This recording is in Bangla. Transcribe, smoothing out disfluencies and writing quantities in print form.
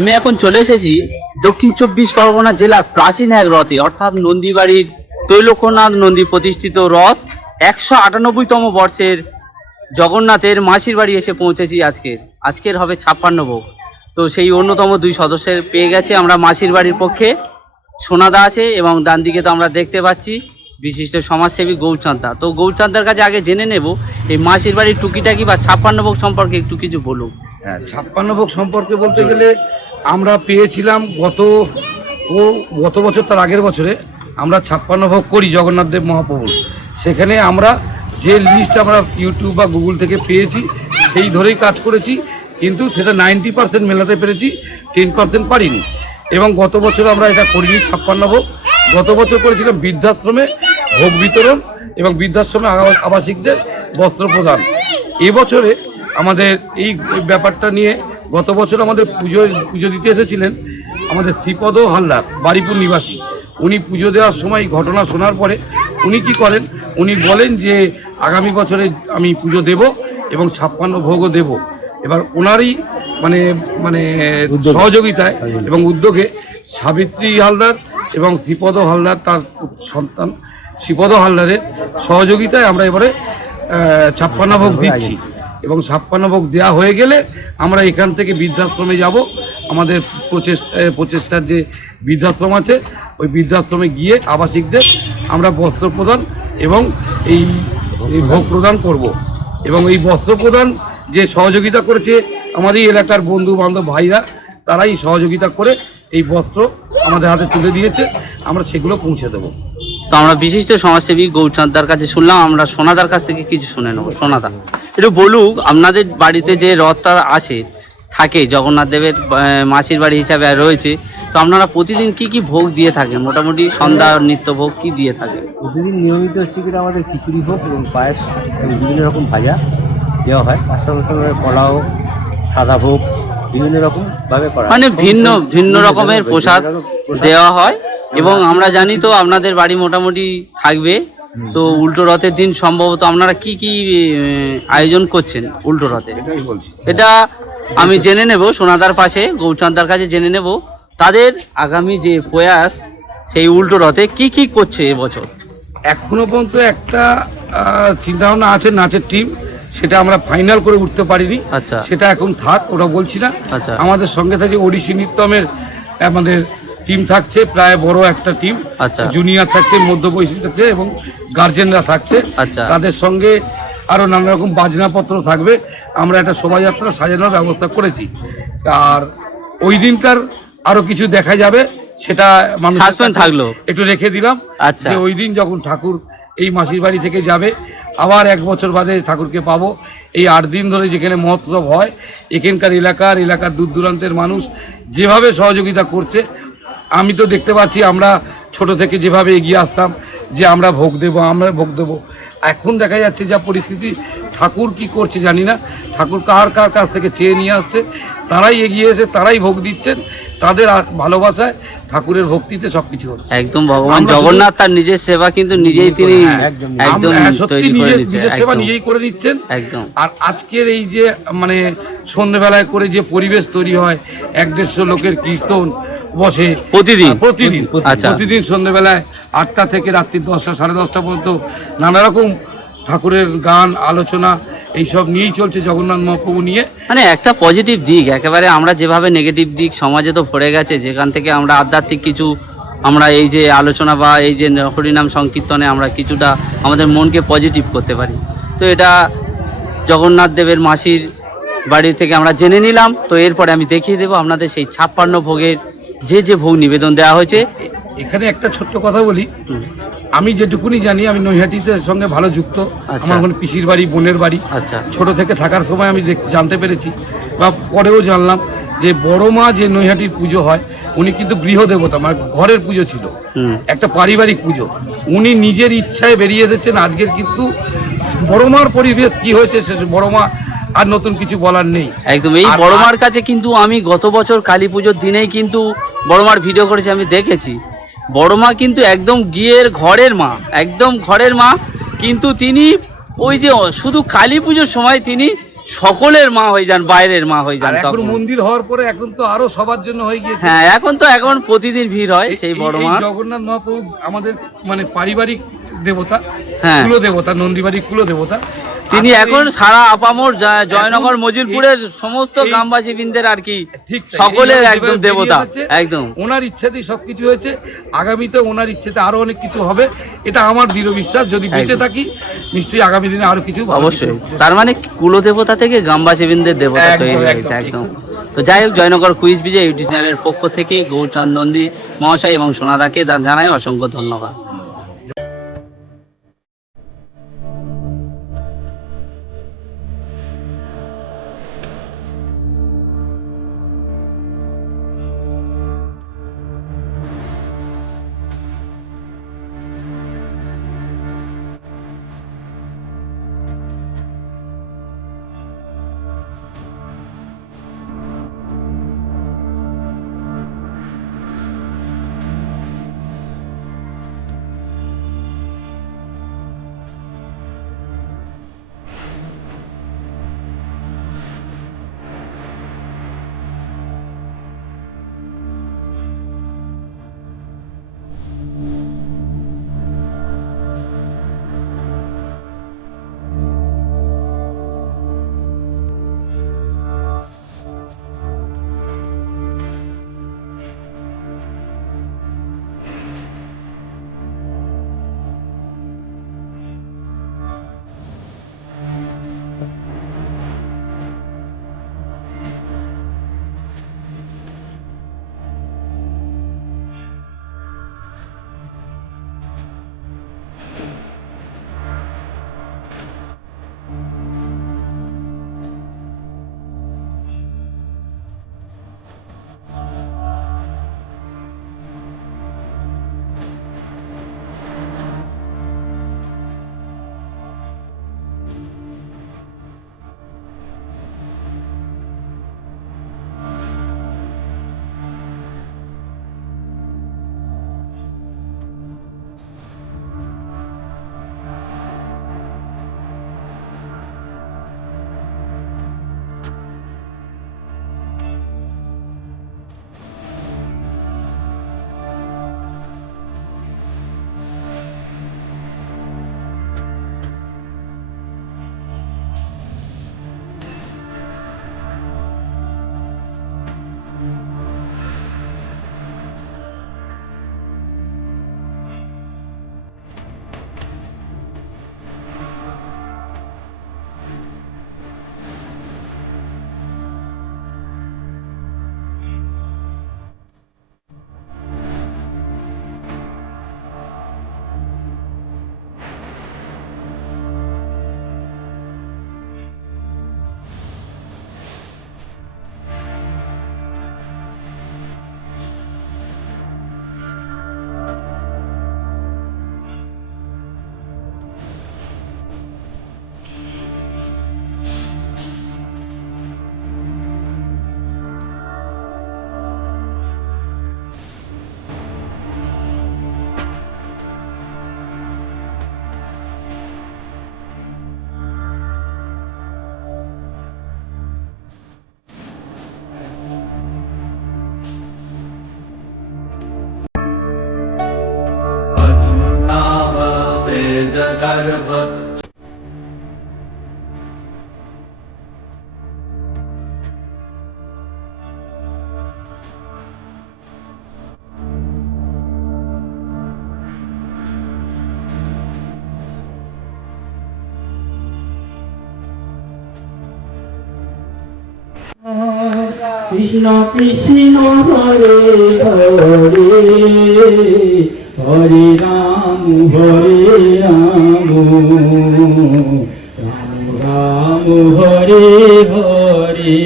আমি এখন চলে এসেছি দক্ষিণ 24 পরগনা জেলার প্রাচীন এক রথে, অর্থাৎ নন্দীবাড়ির তৈলক্যনাথ নন্দী প্রতিষ্ঠিত রথ 198তম বর্ষের জগন্নাথের মাসির বাড়ি এসে পৌঁছেছি। আজকের হবে 56 ভোগ। তো সেই অন্যতম 2 সদস্যের পেয়ে গেছে আমরা মাসির বাড়ির পক্ষে। সোনাদা আছে এবং ডান দিকে তো আমরা দেখতে পাচ্ছি বিশিষ্ট সমাজসেবী গৌরচাঁদা। তো গৌরচাঁদার কাছে আগে জেনে নেব এই মাসির বাড়ির টুকিটাকি বা 56 ভোগ সম্পর্কে একটু কিছু বলুন। হ্যাঁ, 56 ভোগ সম্পর্কে বলতে গেলে আমরা পেয়েছিলাম গত বছর, তার আগের বছরে আমরা 56 ভোগ করি জগন্নাথ দেব মহাপ্রভুর। সেখানে আমরা যে লিস্ট আমরা ইউটিউব বা গুগল থেকে পেয়েছি সেই ধরেই কাজ করেছি, কিন্তু সেটা 90% মেলাতে পেরেছি, 10% পারিনি। এবং গত বছর আমরা এটা করিনি 56 ভোগ। গত বছর করেছিলাম বৃদ্ধাশ্রমে ভোগ বিতরণ এবং বৃদ্ধাশ্রমে আবাসিকদের বস্ত্র প্রদান। এবছরে আমাদের এই ব্যাপারটা নিয়ে গত বছর আমাদের পুজো দিতে এসেছিলেন আমাদের শ্রীপদ হালদার, বাড়িপুর নিবাসী। উনি পুজো দেওয়ার সময় ঘটনা শোনার পরে উনি কি করেন, উনি বলেন যে আগামী বছরে আমি পুজো দেব এবং 56 ভোগও দেব। এবার ওনারই মানে সহযোগিতায় এবং উদ্যোগে সাবিত্রী হালদার এবং শ্রীপদ হালদার তার সন্তান শ্রীপদ হালদারের সহযোগিতায় আমরা এবারে 56 ভোগ দিচ্ছি। এবং 56 ভোগ দেওয়া হয়ে গেলে আমরা এখান থেকে বৃদ্ধাশ্রমে যাব। আমাদের প্রচেষ্টার যে বৃদ্ধাশ্রম আছে ওই বৃদ্ধাশ্রমে গিয়ে আবাসিকদের আমরা বস্ত্র প্রদান এবং এই ভোগ প্রদান করব। এবং এই বস্ত্র প্রদান যে সহযোগিতা করেছে আমাদের এলাকার বন্ধু বান্ধব ভাইরা, তারাই সহযোগিতা করে এই বস্ত্র আমাদের হাতে তুলে দিয়েছে, আমরা সেগুলো পৌঁছে দেবো। তো আমরা বিশিষ্ট সমাজসেবী গৌরচাঁদার কাছে শুনলাম, আমরা সোনাদার কাছ থেকে কিছু শুনে নেবো। সোনাদা, একটু বলুক আপনাদের বাড়িতে যে রথটা আসে থাকে জগন্নাথ দেবের মাসির বাড়ি হিসাবে রয়েছে, তো আপনারা প্রতিদিন কি কি ভোগ দিয়ে থাকেন? মোটামুটি সন্ধ্যা নিত্য ভোগ কি দিয়ে থাকেন? প্রতিদিন নিয়মিত হচ্ছে কি আমাদের খিচুড়ি ভোগ এবং পায়েস এবং বিভিন্ন রকম ভাজা দেওয়া হয়। তার সঙ্গে সঙ্গে পোলাও, সাদা ভোগ বিভিন্ন রকমভাবে করা, মানে ভিন্ন ভিন্ন রকমের প্রসাদ দেওয়া হয়। এবং আমরা জানি তো আপনাদের বাড়ি মোটামুটি থাকবে, তো উল্টো রথের দিন সম্ভবত আপনারা কি কি আয়োজন করছেন উল্টো রথে? এটা আমি জেনে নেব সোনাদার পাশে গৌরচাঁদার কাছে জেনে নেব তাদের আগামী যে প্রয়াস সেই উল্টো রথে কি কি করছে এবছর। এখনো পর্যন্ত একটা চিন্তাভাবনা আছে নাচের টিম, সেটা আমরা ফাইনাল করে উঠতে পারিনি। আচ্ছা, সেটা এখন থাক, ওটা বলছি না। আচ্ছা, আমাদের সঙ্গে থাকে ওড়িশি নৃত্যমের আমাদের টিম থাকছে, প্রায় বড় একটা টিম। আচ্ছা, জুনিয়র থাকছে, মধ্যবয়সী থাকছে এবং গার্জেনরা থাকছে। আচ্ছা, তাদের সঙ্গে আরও নানা রকম বাজনাপত্র থাকবে। আমরা একটা শোভাযাত্রা সাজানোর ব্যবস্থা করেছি। আর ওই দিনকার আরো কিছু দেখা যাবে, সেটা সাসপেন্স থাকলো, একটু রেখে দিলাম। আচ্ছা, যে ওই দিন যখন ঠাকুর এই মাসির বাড়ি থেকে যাবে, আবার 1 বছর বাদে ঠাকুরকে পাবো। এই 8 দিন ধরে যেখানে মহোৎসব হয়, এখানকার এলাকার দূর দূরান্তের মানুষ যেভাবে সহযোগিতা করছে, আমি তো দেখতে পাচ্ছি আমরা ছোট থেকে যেভাবে এগিয়ে আসতাম যে আমরা ভোগ দেবো, এখন দেখা যাচ্ছে যা পরিস্থিতি, ঠাকুর কি করছে জানি না। ঠাকুর কার কাছ থেকে চেয়ে নিয়ে আসছে, তারাই এগিয়ে এসে তারাই ভোগ দিচ্ছেন। তাদের ভালোবাসায় ঠাকুরের ভক্তিতে সবকিছু হচ্ছে। একদম ভগবান জগন্নাথ তার নিজের সেবা কিন্তু নিজেই তিনি একদম সত্যি নিজের সেবা নিজেই করে নিচ্ছেন একদম। আর আজকের এই যে সন্ধ্যেবেলায় করে যে পরিবেশ তৈরি হয়, 1-150 লোকের কীর্তন বসে প্রতিদিন সন্ধ্যেবেলায় 8টা থেকে রাত্রি 10টা 10:30 পর্যন্ত নানা রকম ঠাকুরের গান আলোচনা এইসব নিয়েই চলছে জগন্নাথ মহাপ্রভু নিয়ে। মানে একটা পজিটিভ দিক, একেবারে আমরা যেভাবে নেগেটিভ দিক সমাজে তো ভরে গেছে, যেখান থেকে আমরা আধ্যাত্মিক কিছু আমরা এই যে আলোচনা বা এই যে হরিনাম সংকীর্তনে আমরা কিছুটা আমাদের মনকে পজিটিভ করতে পারি। তো এটা জগন্নাথ দেবের মাসির বাড়ি থেকে আমরা জেনে নিলাম। তো এরপরে আমি দেখিয়ে দেবো আপনাদের সেই 56 ভোগের যে ভোগ নিবেদন দেওয়া হয়েছে। এখানে একটা ছোট্ট কথা বলি, আমি যেটুকুনি জানি, আমি নৈহাটিদের সঙ্গে ভালো যুক্ত। আমার ওখানে পিসির বাড়ি, বোনের বাড়ি। আচ্ছা, ছোট থেকে থাকার সময় আমি জানতে পেরেছি বা পরেও জানলাম যে বড় মা যে নৈহাটির পুজো হয়, উনি কিন্তু গৃহদেবতা, মানে ঘরের পুজো ছিল, একটা পারিবারিক পুজো। উনি নিজের ইচ্ছায় বেরিয়ে এসেছেন। আজকের কিন্তু বড় মার পরিবেশ কি হয়েছে, সে বড় মা আর নতুন কিছু বলার নেই একদম। এই বড় মার কাছে কিন্তু আমি গত বছর কালী পুজোর দিনেই কিন্তু বড় মার ভিডিও করেছি, আমি দেখেছি। বড় মা কিন্তু একদম গিয়ের ঘরের মা, একদম ঘরের মা। কিন্তু তিনি ওই যে শুধু কালী পুজোর সময় তিনি সকলের মা হয়ে যান, বাইরের মা হয়ে যান আর এখন তখন। মন্দির হওয়ার পরে এখন তো আরো সবার জন্য হয়ে গিয়েছে। হ্যাঁ, এখন প্রতিদিন ভিড় হয় সেই বড় এই মা। জগন্নাথ মহাপ্রভু আমাদের মানে পারিবারিক দেবতা, হ্যাঁ। কুল দেবতা, নন্দীবাড়ির কুল দেবতা। তিনি আর এখন এই- সারা আপামর জয়নগর এখন মজিলপুরের সমস্ত এই- গ্রামবাসী বৃন্দের আর কি ঠিক তাই, সকলের এইভাবে একদম যেভাবে দেবতা, বেরিয়ে যাচ্ছে, একদম। ওনার ইচ্ছাতেই সবকিছু হয়েছে। আগামীতে ওনার ইচ্ছাতে আরো অনেক কিছু হবে, এটা আমার দৃঢ় বিশ্বাস। যদি বেঁচে একদম। থাকি নিশ্চয়ই আগামী দিনে আরো কিছু ভালো অবশ্যই, কিছু তার মানে কুলদেবতা থেকে গ্রামবাসী বৃন্দের দেবতা একদম, তৈরি হয়েছে, একদম, একদম। তো যাই হোক, জয়নগর কুইজ বিজয় ইউটিউব চ্যানেলের পক্ষ থেকে গৌরচাঁদ নন্দী মহাশয় এবং সোনাদাকে জানাই অসংখ্য ধন্যবাদ। কৃষ্ণ কৃষ্ণ হরে হরে হরে রাম রাম রাম হরে হরে হরে